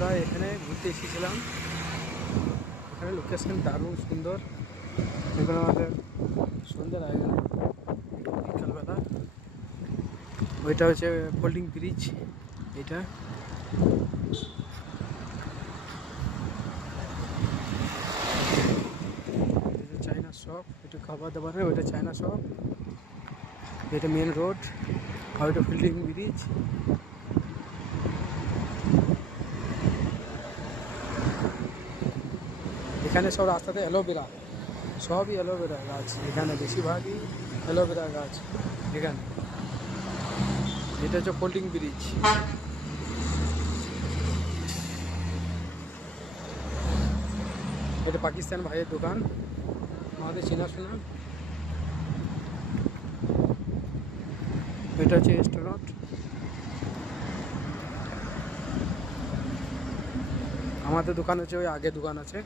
আমরা এখানে ঘুরতে এসেছিলাম। এখানে লোকেশন দারুণ সুন্দর। এখানে আমাদের সন্ধ্যের আয়োজন বিকালবেলা। ওইটা হচ্ছে ফোল্ডিং ব্রিজ। এটা চাইনা শপ, এটা খাবার দাবারের, ওইটা চাইনা শপ, এটা মেন রোড, আর ওইটা ফিল্ডিং ব্রিজ। এখানে সব রাস্তাতে অ্যালোভেরা, সবই অ্যালোভেরা গাছ। এখানে বেশিরভাগই অ্যালোভেরা গাছ এখানে। এটা হচ্ছে ফোল্ডিং ব্রিজ। এটা পাকিস্তান ভাইয়ের দোকান, আমাদের চেনাশোনা। এটা হচ্ছে রেস্টুরেন্ট। আমাদের দোকান হচ্ছে ওই আগে দোকান আছে।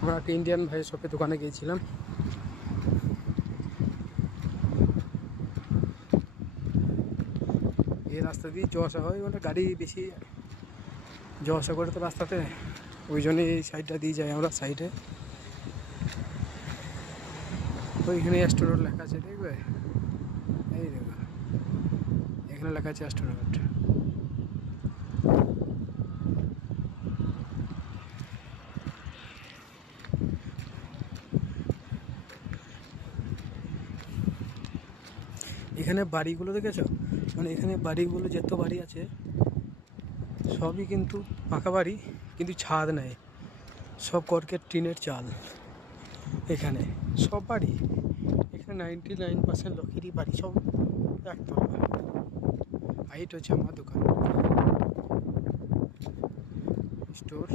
আমরা একটা ইন্ডিয়ান ভাইয়ের শপে দোকানে গিয়েছিলাম। এই রাস্তা দিয়ে যাওয়া আসা হয়, মানে গাড়ি বেশি যাওয়া আসা করে তো রাস্তাতে, ওই জন্যই এই সাইডটা দিয়ে যাই আমরা সাইডে। ওইখানে রেস্টুরেন্ট লেখা আছে, দেখবে? এই দেখো, এখানে লেখা আছে রেস্টুরেন্ট। এখানে বাড়িগুলো দেখেছো? মানে এখানে বাড়িগুলো যত বাড়ি আছে সবই কিন্তু পাকা বাড়ি, কিন্তু ছাদ নেই, সব কর্কেট টিনের চাল। এখানে সব বাড়ি, এখানে 99% লোকেরই বাড়ি সব একতলা। হাইট হচ্ছে আমার দোকান স্টোর।